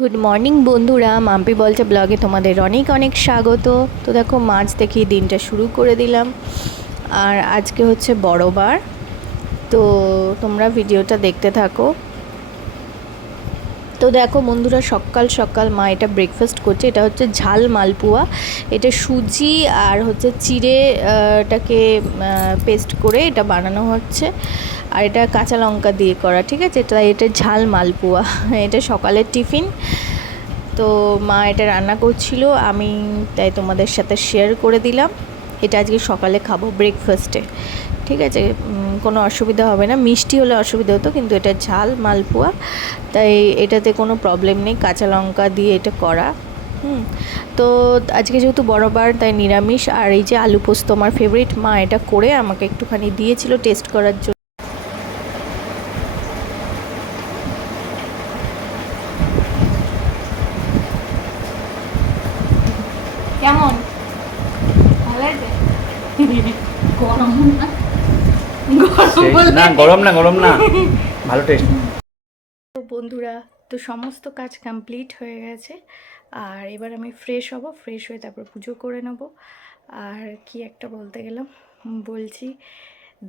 Good morning বন্ধুরা, মাম্পি বলছে ব্লগে তোমাদের অনেক অনেক স্বাগত। তো দেখো মাছ দেখি দিনটা শুরু করে দিলাম। আর আজকে হচ্ছে বড় বার, তো তোমরা ভিডিওটা দেখতে থাকো। তো দেখো বন্ধুরা, সকাল সকাল মা এটা ব্রেকফাস্ট করছে। এটা হচ্ছে ঝাল মালপুয়া। এটা সুজি আর হচ্ছে চিড়েটাকে পেস্ট করে এটা বানানো হচ্ছে। আর এটা কাঁচা লঙ্কা দিয়ে করা, ঠিক আছে। এটা ঝাল মালপুয়া এটা সকালের টিফিন। তো মা এটা রান্না করছিল, আমি তাই তোমাদের সাথে শেয়ার করে দিলাম। এটা আজকে সকালে খাবো ব্রেকফাস্টে, ঠিক আছে। কোনো অসুবিধা হবে না, মিষ্টি হলে অসুবিধা হতো, কিন্তু এটা ঝাল মালপুয়া, তাই এটাতে কোনো প্রবলেম নেই। কাঁচা লঙ্কা দিয়ে এটা করা। তো আজকে যেহেতু বড় বার, তাই নিরামিষ। আর এই যে আলু পোস্ত আমার ফেভারিট, মা এটা করে আমাকে একটুখানি দিয়েছিল টেস্ট করার জন্য। কেমন ভালো লাগে? গরম না? গরম না ভালো টেস্ট। তো বন্ধুরা, তো সমস্ত কাজ কমপ্লিট হয়ে গেছে। আর এবার আমি ফ্রেশ হব, ফ্রেশ হয়ে তারপর পুজো করে নেব। আর কি একটা বলতে গেলাম, বলছি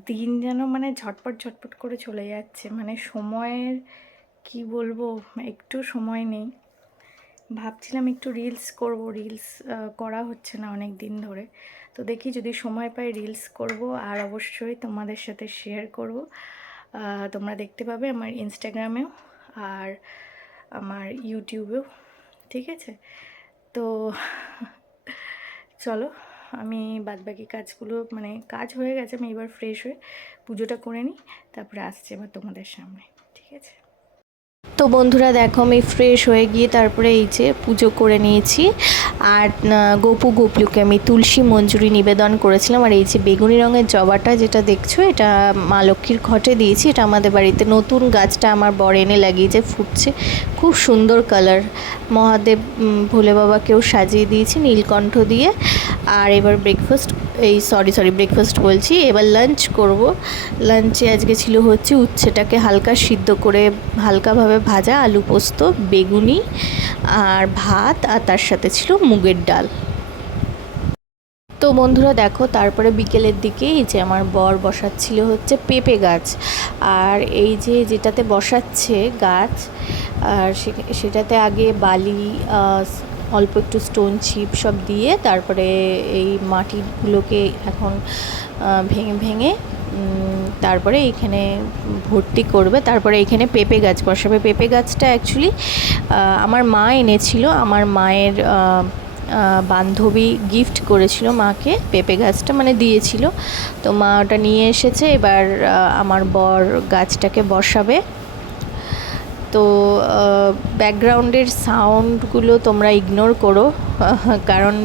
দিন যেন মানে ঝটপট ঝটপট করে চলে যাচ্ছে, মানে সময়ের কি বলবো, একটু সময় নেই। ভাবছিলাম একটু রিলস করব, রিলস করা হচ্ছে না অনেক দিন ধরে। তো দেখি যদি সময় পাই রিলস করব, আর অবশ্যই তোমাদের সাথে শেয়ার করব। তোমরা দেখতে পাবে আমার ইনস্টাগ্রামেও আর আমার ইউটিউবেও, ঠিক আছে। তো চলো, আমি বাদবাকি কাজগুলো, মানে কাজ হয়ে গেছে, আমি এবার ফ্রেশ হয়ে পুজোটা করে নিই, তারপরে আসছে এবার তোমাদের সামনে, ঠিক আছে। তো বন্ধুরা দেখো, আমি ফ্রেশ হয়ে গিয়ে তারপরে এই যে পুজো করে নিয়েছি। আর গোপু গোপলুকে আমি তুলসী মঞ্জুরি নিবেদন করেছিলাম। আর এই যে বেগুনি রঙের জবাটা যেটা দেখছো, এটা মা লক্ষ্মীর ঘটে দিয়েছি। এটা আমাদের বাড়িতে নতুন গাছটা আমার বর এনে লাগিয়েছে, ফুটছে, খুব সুন্দর কালার। মহাদেব ভোলে বাবাকেও সাজিয়ে দিয়েছি নীলকণ্ঠ দিয়ে। আর এবার ব্রেকফাস্ট, ব্রেকফাস্ট বলছি, এবার লাঞ্চ করব। লাঞ্চে আজকে ছিল হচ্ছে উচ্ছেটাকে হালকা সিদ্ধ করে হালকাভাবে ভাজা, আলু পোস্ত, বেগুনি আর ভাত, আর তার সাথে ছিল মুগের ডাল। তো বন্ধুরা দেখো, তারপরে বিকেলের দিকে এই যে আমার বর বসাচ্ছিল হচ্ছে পেঁপে গাছ। আর এই যে যেটাতে বসাচ্ছে গাছ, আর সেটাতে আগে বালি, অল্প একটু স্টোন চিপ সব দিয়ে তারপরে এই মাটিগুলোকে এখন ভেঙে ভেঙে তারপরে এইখানে ভর্তি করবে। তারপরে এইখানে পেঁপে গাছ বসাবে। পেঁপে গাছটা অ্যাকচুয়ালি আমার মা এনেছিল, আমার মায়ের বান্ধবী গিফট করেছিল মাকে পেঁপে গাছটা, মানে দিয়েছিল। তো মা ওটা নিয়ে এসেছে, এবার আমার বর গাছটাকে বসাবে। তো ব্যাকগ্রাউন্ডের সাউন্ডগুলো তোমরা ইগনোর করো, কারণ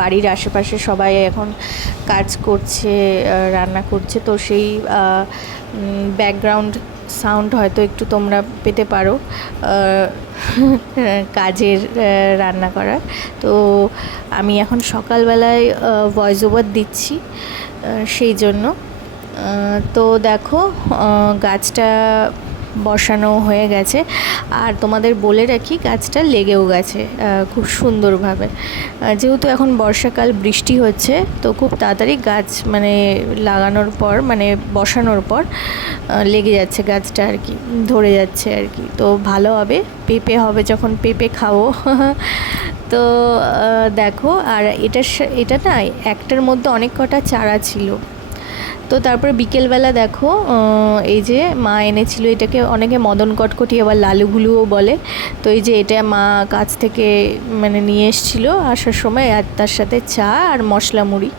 বাড়ির আশেপাশে সবাই এখন কাজ করছে, রান্না করছে, তো সেই ব্যাকগ্রাউন্ড সাউন্ড হয়তো একটু তোমরা পেতে পারো কাজের, রান্না করার। তো আমি এখন সকালবেলায় ভয়েস ওভার দিচ্ছি, সেই জন্য। তো দেখো গাছটা বসানো হয়ে গেছে। আর তোমাদের বলে রাখি, গাছটা লেগেও গেছে খুব সুন্দরভাবে। যেহেতু এখন বর্ষাকাল, বৃষ্টি হচ্ছে, তো খুব তাড়াতাড়ি গাছ মানে লাগানোর পর, মানে বসানোর পর লেগে যাচ্ছে গাছটা, আর কি ধরে যাচ্ছে আর কি। তো ভালো হবে, পেঁপে হবে যখন পেঁপে খাবো তো দেখো, আর এটা না একটার মধ্যে অনেক কটা চারা ছিল। তো তারপরে বিকেলবেলা দেখো, এই যে মা এনেছিল, এটাকে অনেকে মদন কটকটি আবার লালুগুলুও বলে। তো এই যে এটা মা কাছ থেকে মানে নিয়ে এসেছিলো আসার সময়, আর তার সাথে চা আর মশলা মুড়ি।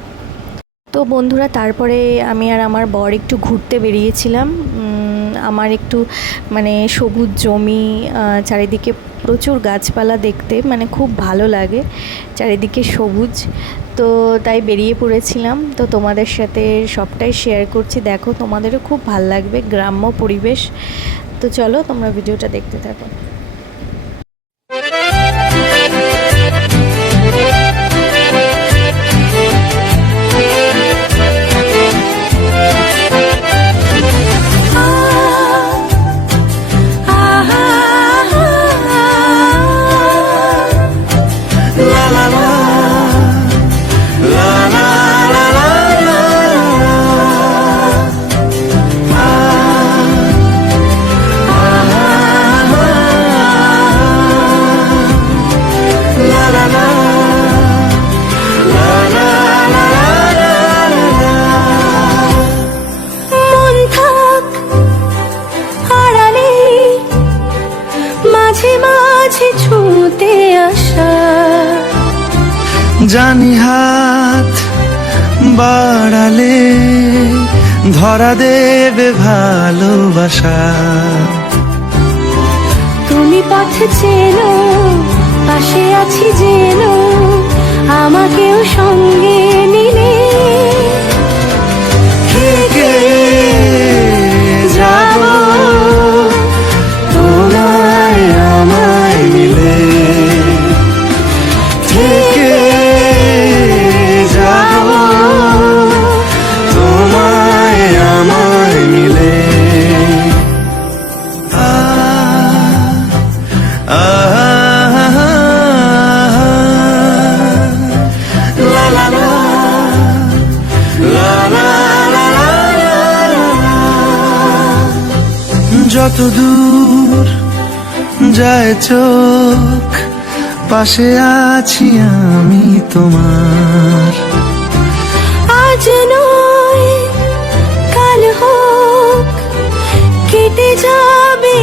তো বন্ধুরা, তারপরে আমি আর আমার বর একটু ঘুরতে বেরিয়েছিলাম। আমার একটু মানে সবুজ জমি, চারিদিকে প্রচুর গাছপালা দেখতে মানে খুব ভালো লাগে, চারিদিকে সবুজ। তো তাই বেরিয়ে পড়েছিলাম। তো তোমাদের সাথে সবটাই শেয়ার করছি, দেখো তোমাদেরও খুব ভাল লাগবে, গ্রাম্য পরিবেশ। তো চলো তোমরা ভিডিওটা দেখতে থাকো। ভরা দেবে ভালোবাসা। তুমি পথ চেনো, পাশে আছি জেনো, আমাকেও সঙ্গে নিলে থেকে যাব তোমায় আমায় মিলে, থেকে যাব তোমায় আমায় মিলে। লা লা লা লা লা লা লা লা। যত দূর যায় চোখ, পাশে আছি আমি তোমার। আজ নয় কাল হোক, কেটে যাবে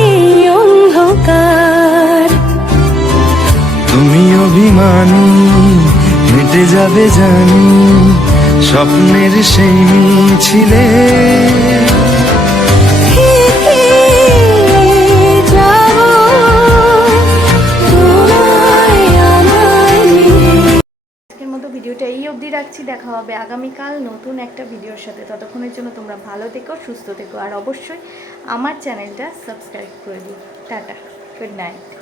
অন্ধকার। তুমি অভিমানী, হেঁটে যাবে জানি, স্বপ্নের সেই মিছিলে। থেকে যাব তোমায় আমায় মিলে। আজকের মতো ভিডিওটা এই অবধি রাখছি। দেখা হবে আগামীকাল নতুন একটা ভিডিওর সাথে। ততক্ষণের জন্য তোমরা ভালো থেকো, সুস্থ থেকো, আর অবশ্যই আমার চ্যানেলটা সাবস্ক্রাইব করে দিও। Tata, good night.